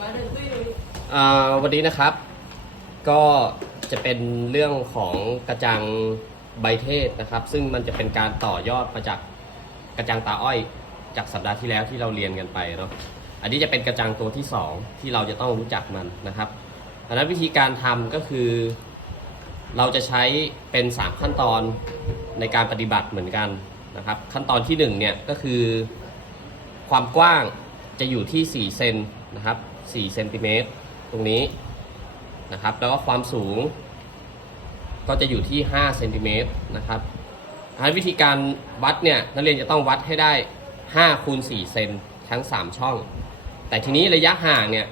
มาเดินตุ้ยเลยอ่าวันนี้นะครับ ก็จะเป็นเรื่องของกระจังใบเทศนะครับ ซึ่งมันจะเป็นการต่อยอดมาจากกระจังตาอ้อยจากสัปดาห์ที่แล้วที่เราเรียนกันไปเนาะอันนี้จะเป็นกระจังตัวที่สองที่เราจะต้องรู้จักมันนะครับอันนั้นวิธีการทำก็คือ เราจะใช้เป็น 3 ขั้นตอนในการปฏิบัติเหมือนกันนะครับ ขั้นตอนที่1เนี่ยก็คือความกว้างจะอยู่ที่ 4 เซนนะครับ 4เซนติเมตรตรงนี้นะครับ แล้วก็ความสูง ก็จะอยู่ที่5เซนติเมตรนะครับอันนั้นวิธีการวัดเนี่ยนักเรียนจะต้องวัดให้ได้5คูณ4เซนทั้ง 3 ช่อง แต่ทีนี้ระยะห่างเนี่ย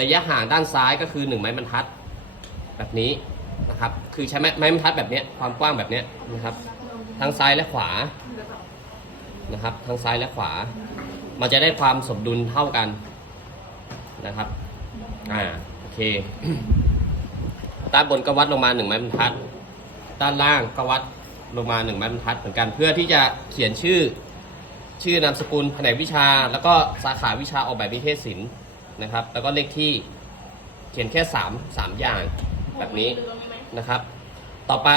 ระยะห่างด้านซ้ายก็คือ 1 ไม้บรรทัดแบบนี้นะครับ คือใช้ไม้ไม้บรรทัดแบบนี้ความกว้างแบบนี้นะครับทั้งซ้ายและขวานะครับทั้งซ้ายและขวา มันจะได้ความสมดุลเท่ากัน นะครับ อ่า โอเค ด้านบนก็วัดลงมาหนึ่งไม้บรรทัด ด้านล่างก็วัดลงมาหนึ่งไม้บรรทัดเหมือนกัน เพื่อที่จะเขียนชื่อ ชื่อนามสกุลแผนกวิชา แล้วก็สาขาวิชาออกแบบนิเทศศิลป์นะครับ แล้วก็เลขที่เขียนแค่สามสามอย่างแบบนี้นะครับ ต่อไป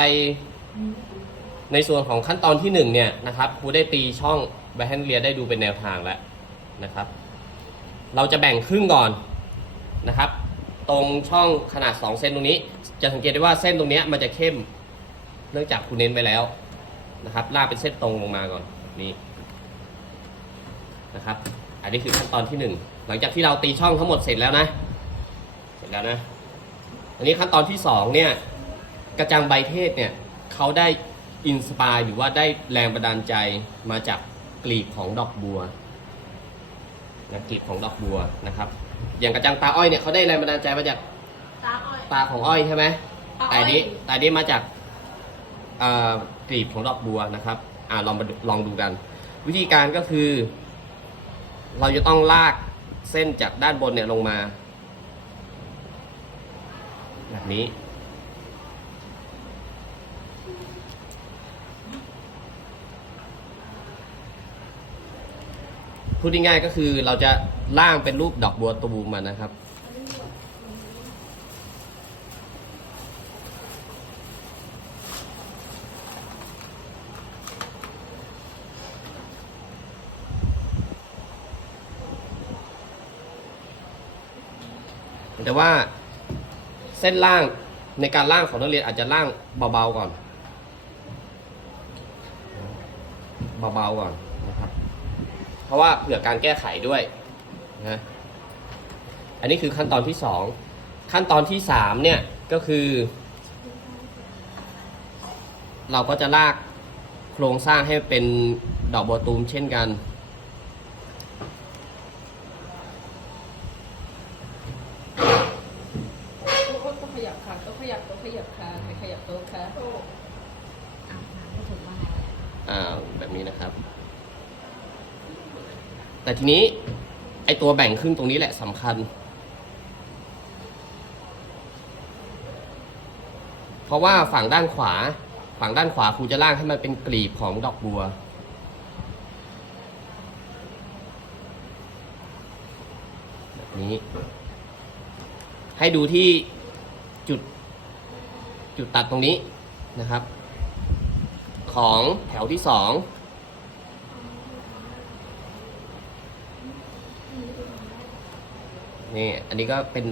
ในส่วนของขั้นตอนที่หนึ่งเนี่ยนะครับครูได้ตีช่องไว้ให้นักเรียนได้ดูเป็นแนวทางแล้วนะครับ เราจะแบ่งครึ่งก่อนนะครับ ตรงช่องขนาด 2เซนตรงนี้ จะสังเกตได้ว่าเส้นตรงนี้มันจะเข้ม เนื่องจากครูเน้นไปแล้วนะครับ ลากเป็นเส้นตรงลงมาก่อนนี้นะครับ อันนี้คือขั้นตอนที่หนึ่งหลังจากที่เราตีช่องทั้งหมดเสร็จแล้วนะ เสร็จแล้วนะ อันนี้ขั้นตอนที่สองเนี่ยกระจังใบเทศเนี่ยเขาได้อินสปายหรือว่าได้แรงบันดาลใจมาจากกลีบของดอกบัว นะกลีบของดอกบัวนะครับ อย่างกระจังตาอ้อยเนี่ยเขาได้แรงบันดาลใจมาจากตาอ้อย ตาของอ้อยใช่ไหมตาแต่อ้อยอันนี้แต่อันนี้มาจากเอ่อกลีบของดอกบัวนะครับอ่าลองมาดูลองดูกัน วิธีการก็คือ เราจะต้องลากเส้นจากด้านบนเนี่ยลงมา แบบนี้ พูดง่ายๆก็คือเราจะล่างเป็นรูปดอกบัวตูมมันนะครับ แต่ว่าเส้นล่างในการล่างของนักเรียนอาจจะล่างเบาๆก่อน เบาๆก่อน เพราะว่าเผื่อการแก้ไขด้วยนะอันนี้คือขั้นตอนที่สองขั้นตอนที่สามเนี่ยก็คือ เราก็จะลากโครงสร้างให้เป็นดอกบัวตูมเช่นกันต้องขยับขาต้องขยับต้องขยับขาไม่ขยับโต๊ะขาอ่าแบบนี้นะครับ แต่ทีนี้ไอตัวแบ่งครึ่งตรงนี้แหละสำคัญ เพราะว่าฝั่งด้านขวา ฝั่งด้านขวาครูจะล่างให้มันเป็นกลีบของดอกบัว แบบนี้ ให้ดูที่จุดจุดตัดตรงนี้นะครับ ของแถวที่สอง นี่อันนี้ก็เป็น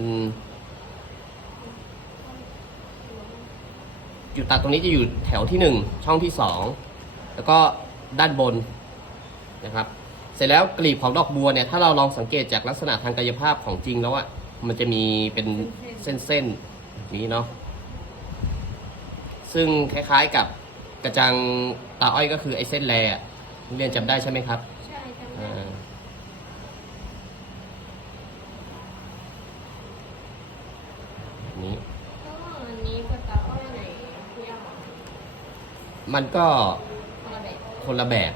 จุดตัดตรงนี้จะอยู่แถวที่หนึ่งช่องที่สองแล้วก็ด้านบนนะครับ เสร็จแล้วกลีบของดอกบัวเนี่ยถ้าเราลองสังเกตจากลักษณะทางกายภาพของจริงแล้วอะมันจะมีเป็นเส้นๆแบบนี้เนาะซึ่งคล้ายๆกับกระจังตาอ้อยก็คือไอ้เส้นแลอะนักเรียนจำได้ใช่ไหมครับ ใช่จำได้ อ่าแบบนี้ ก็อันนี้กับตาอ้อยไหนยาก มันก็คนละแบบคนละแบบ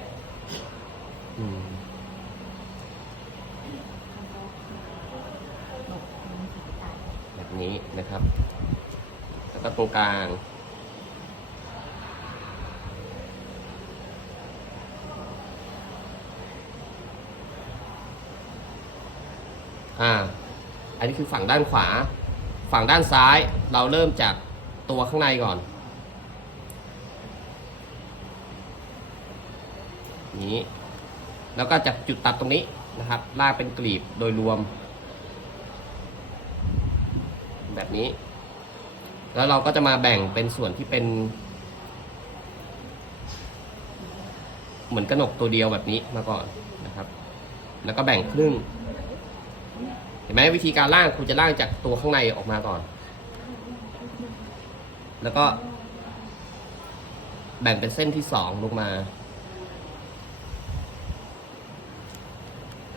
อืมแบบนี้นะครับ แล้วก็ตรงกลาง อ่า อันนี้คือฝั่งด้านขวา ฝั่งด้านซ้ายเราเริ่มจากตัวข้างในก่อน นี้ แล้วก็จากจุดตัดตรงนี้นะครับลากเป็นกลีบโดยรวม แบบนี้ แล้วเราก็จะมาแบ่งเป็นส่วนที่เป็น เหมือนกระหนกตัวเดียวแบบนี้มาก่อนนะครับ แล้วก็แบ่งครึ่งเห็นไหมวิธีการล่างคุณจะล่างจากตัวข้างในออกมาก่อน แล้วก็แบ่งเป็นเส้นที่สองลงมา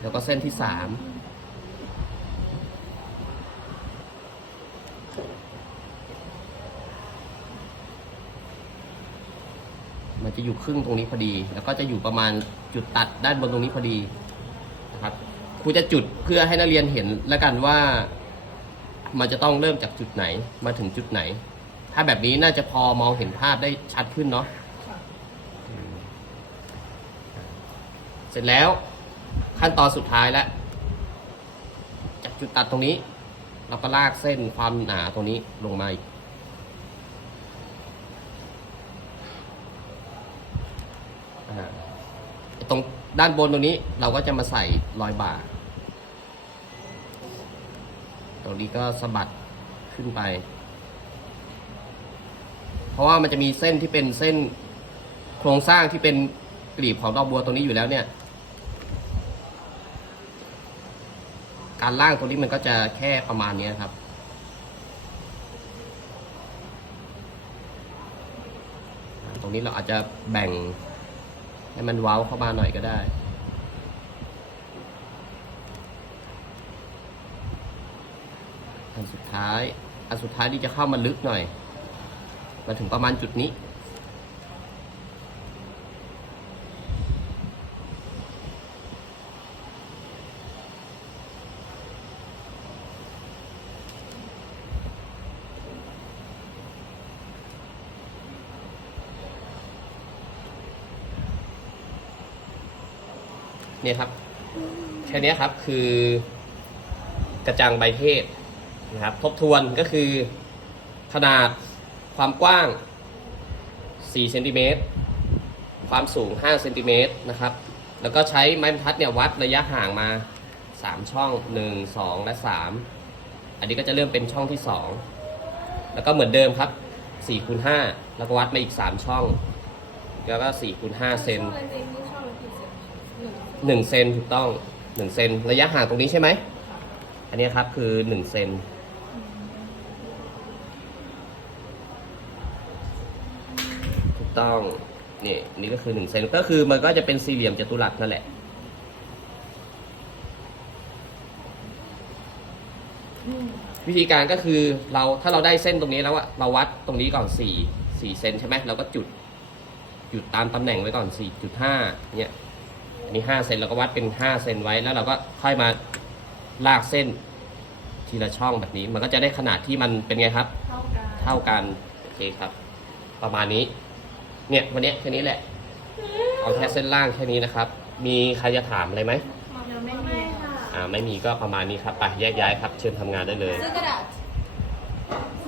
แล้วก็เส้นที่สามมันจะอยู่ครึ่งตรงนี้พอดี แล้วก็จะอยู่ประมาณจุดตัดด้านบนตรงนี้พอดีนะครับครูจะจุดเพื่อให้นักเรียนเห็นแล้วกันว่า มันจะต้องเริ่มจากจุดไหนมาถึงจุดไหน ถ้าแบบนี้น่าจะพอมองเห็นภาพได้ชัดขึ้นเนาะค่ะเสร็จแล้ว ขั้นตอนสุดท้ายแล้วจากจุดตัดตรงนี้ เราก็ลากเส้นความหนาตรงนี้ลงมาอีกตรงด้านบนตรงนี้เราก็จะมาใส่รอยบ่า ตรงนี้ก็สะบัดขึ้นไป เพราะว่ามันจะมีเส้นที่เป็นเส้นโครงสร้างที่เป็นกลีบของดอกบัวตรงนี้อยู่แล้วเนี่ย การล่างตรงนี้มันก็จะแค่ประมาณนี้ครับ ตรงนี้เราอาจจะแบ่งให้มันว้าเข้ามาหน่อยก็ได้อันสุดท้าย อันสุดท้ายที่จะเข้ามาลึกหน่อย มาถึงประมาณจุดนี้ เนี่ยครับแค่นี้ครับคือกระจังใบเทศนะครับทบทวนก็คือขนาดความกว้าง4เซนติเมตรความสูง5เซนติเมตรนะครับ แล้วก็ใช้ไม้บรรทัดเนี่ยวัดระยะห่างมา 3 ช่อง 1 2 และ 3 อันนี้ก็จะเริ่มเป็นช่องที่ 2 แล้วก็เหมือนเดิมครับ4คูณ5แล้วก็วัดมาอีก 3 ช่อง แล้วก็4คูณ5เซน หนึ่งเซนถูกต้องหนึ่งเซนระยะห่างตรงนี้ใช่ไหม อันนี้ครับคือหนึ่งเซนถูกต้องนี่นี่ก็คือหนึ่งเซนก็คือมันก็จะเป็นสี่เหลี่ยมจัตุรัสนั่นแหละวิธีการก็คือเราถ้าเราได้เส้นตรงนี้แล้วอะเราวัดตรงนี้ก่อนสี่สี่เซนใช่ไหมเราก็จุด จุดตามตำแหน่งไว้ก่อนสี่จุดห้าเนี่ย อันนี้ห้าเซนเราก็วัดเป็นห้าเซนไว้แล้วเราก็ค่อยมาลากเส้นทีละช่องแบบนี้ มันก็จะได้ขนาดที่มันเป็นไงครับ เท่ากันเท่ากันโอเคครับ ประมาณนี้ เนี่ยวันนี้แค่นี้แหละ เอาแค่เส้นล่างแค่นี้นะครับ มีใครจะถามอะไรไหมยังไม่มีค่ะ อ่าไม่มีก็ประมาณนี้ครับไปแยกย้ายครับ เชิญทำงานได้เลย ซื้อกระดาษ